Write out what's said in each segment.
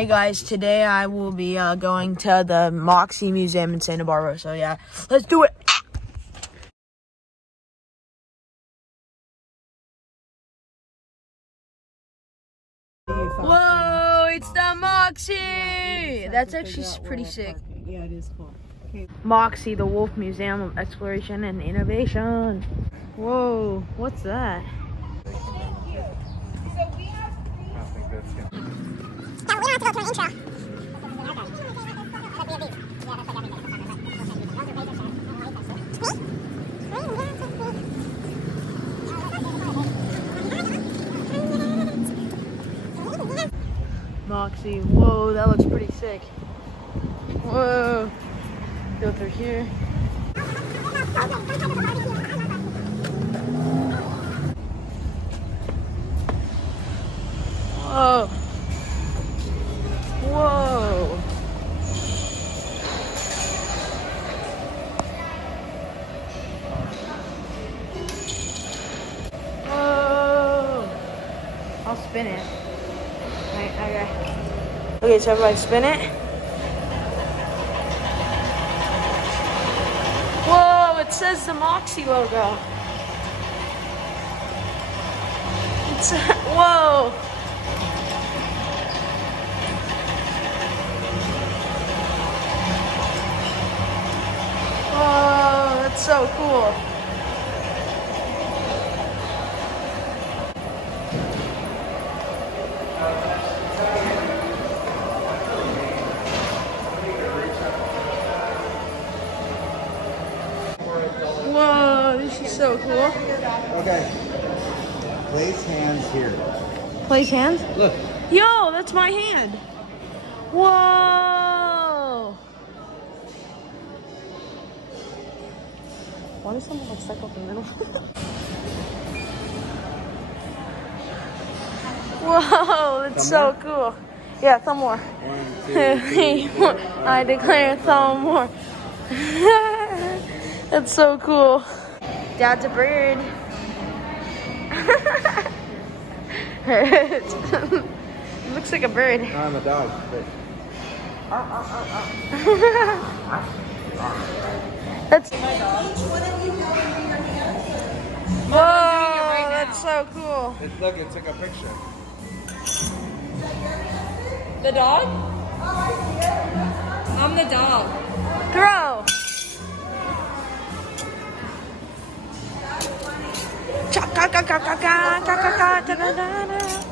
Hey guys, today I will be going to the MOXI Museum in Santa Barbara. So yeah, let's do it. Whoa, it's the MOXI! That's actually pretty sick. Yeah, it is cool. Okay. MOXI, the Wolf Museum of Exploration and Innovation. Whoa, what's that? MOXI, whoa, that looks pretty sick. Whoa, go through here. Whoa. Whoa. Whoa. I'll spin it. Okay, so everybody spin it. Whoa, it says the MOXI logo. It's, whoa. Whoa, that's so cool. Whoa, this is so cool. Okay. Place hands here. Place hands? Look. Yo, that's my hand. Whoa. Why does someone like stuck up in the middle? Whoa, that's so cool. Yeah, thumb more. 1, 2, 3, 4. I declare thumb more. That's so cool. Dad's a bird. It looks like a bird. No, I'm a dog. That's. Whoa, that's so cool. Look, it took a picture. The dog? I'm the dog. Throw.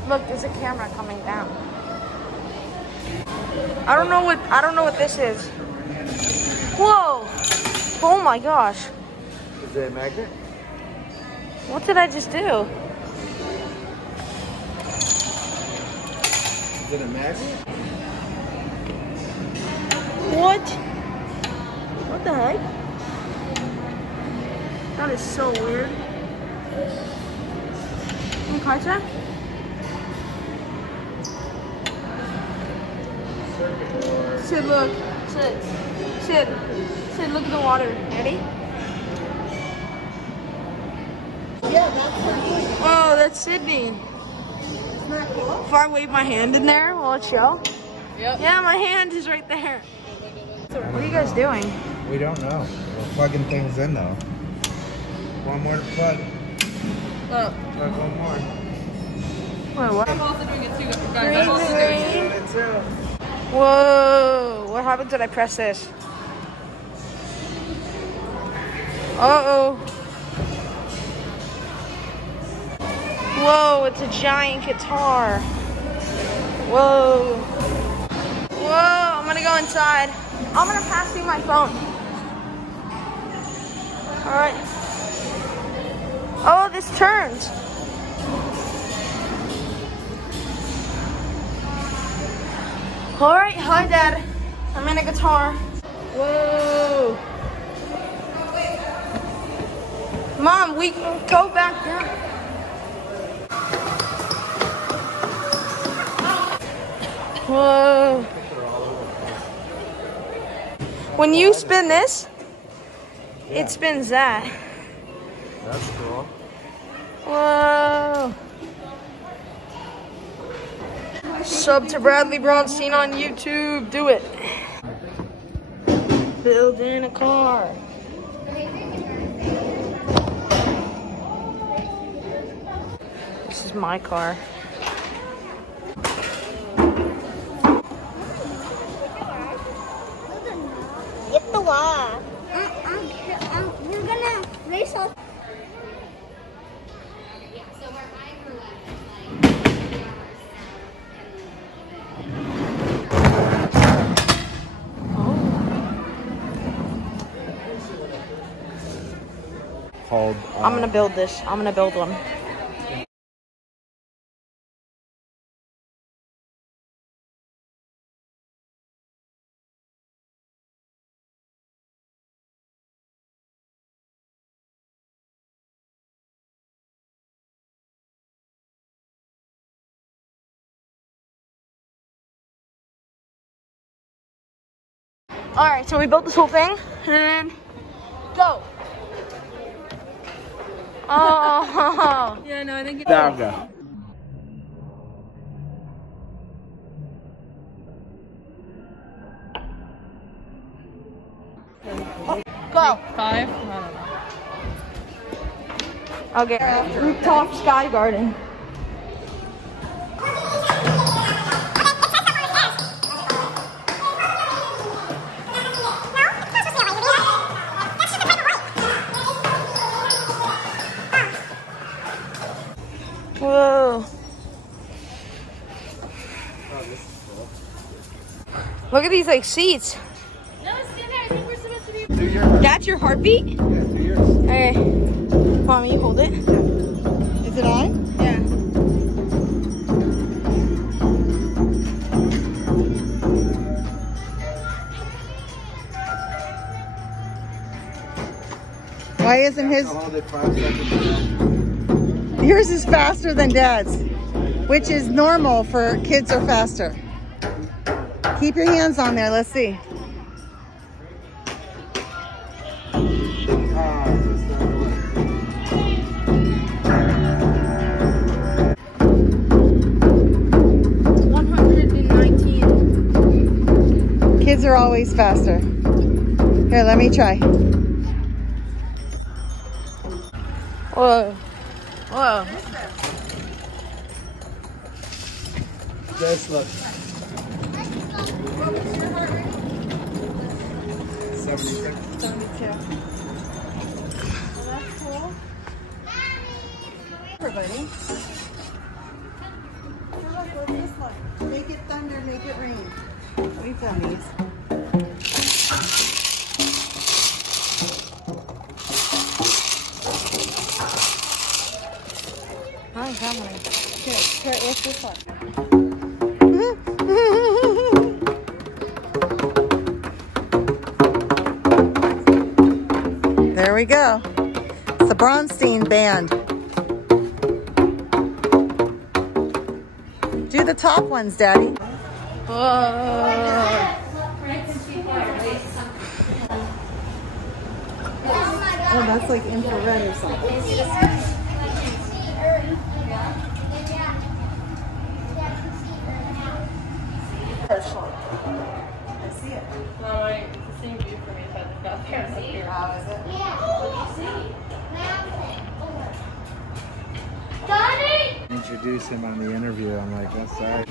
Look, there's a camera coming down. I don't know what this is. Whoa! Oh my gosh. Is it a magnet? What did I just do? Is it a magnet? What? What the heck? That is so weird. Can you catch that? Sid, look. Sid, look at the water. Ready? Yeah, that's pretty. Oh, that's Sydney. Isn't that cool? If I wave my hand in there, will it show? Yep. Yeah, my hand is right there. What are you guys doing? We don't know. We're plugging things in though. One more to plug. Look. Plug one more. Wait, what? I'm also doing it too, guys. I'm also doing it. Doing it too. Whoa, what happens when I press this? Uh-oh. Whoa, it's a giant guitar. Whoa. Whoa, I'm gonna go inside. I'm gonna pass you my phone. All right. Oh, this turns. All right, hi Dad. I'm in a guitar. Whoa. Mom, we can go back down. Whoa. When you spin this, it spins that. That's cool. Whoa. Sub to Bradley Bronstein on YouTube. Do it. Building a car. This is my car. Get the wall. We're gonna race off. Called. I'm gonna build this. I'm gonna build one. All right, so we built this whole thing, and go. Oh. Yeah, no, I think it's... There we go. Go. 5? I don't know. Okay. Rooftop sky garden. Whoa. Look at these like seats. No, stand there. I think we're supposed to be... That's your heartbeat? Yeah, 2 years. Okay. Mommy, you hold it. Is it on? Yeah. Why isn't his? Hold it 5 seconds. Yours is faster than Dad's, which is normal for kids are faster. Keep your hands on there. Let's see. Kids are always faster. Here, let me try. Whoa. Whoa. Just look. 76. 72. That's cool. Everybody. What's this like? Make it thunder, make it rain. We've done these. Hi, family. Here, what's this one? There we go. It's the Bronstein Band. Do the top ones, Daddy. Whoa. Oh, that's like infrared or something. I see it. No, it's the same view for me if I look out there and up here. How is it? Introduce him on the interview. I'm like, that's all right.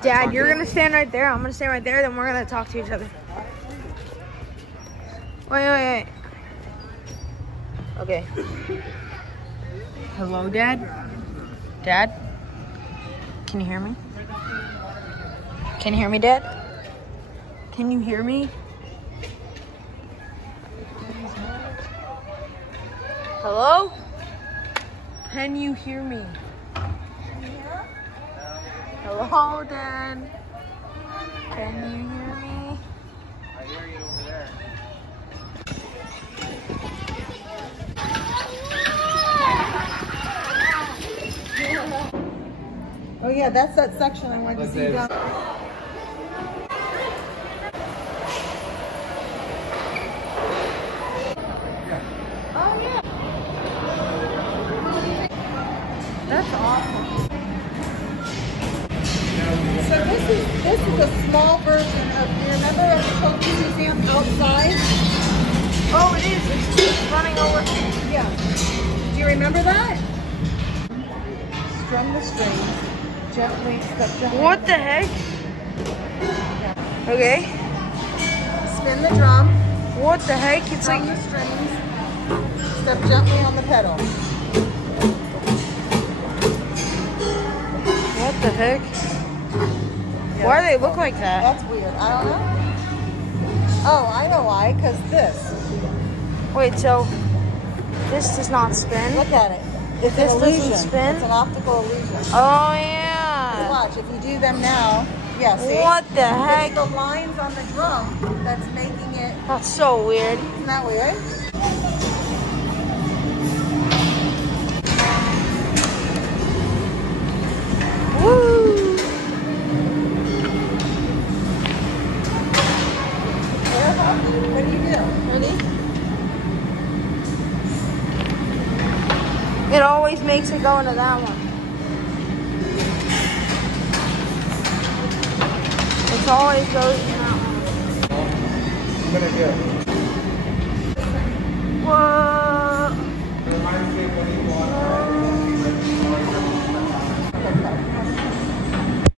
Dad, you're gonna stand right there. I'm gonna stand right there. Then we're gonna talk to each other. Wait. Okay. Hello, Dad? Dad? Can you hear me? Can you hear me, Dad? Can you hear me? Hello? Can you hear me? Hello, Dad? Can you hear me? I hear you over there. Oh yeah, that's that section I wanted to see down. Oh, yeah. That's awesome. the small version of, you remember at the Tokyo Museum outside? Oh, it is. It's running over. Yeah. Do you remember that? Strum the strings. Gently, step gently. What the heck? Okay. Spin the drum. What the heck? It's Strum like. the strings. Step gently on the pedal. What the heck? Yeah, Why do they look like that? That's weird. I don't know. Oh, I know why. Because this. Wait, so this does not spin? Look at it. It's This an doesn't illusion. spin? It's an optical illusion. Oh, yeah. Watch, if you do them now, yeah, see? What the heck? It's the lines on the drum that's making it. That's so weird. Isn't that weird? Woo! What do you do? Ready? It always makes it go into that one. It always goes in that one. I'm gonna do.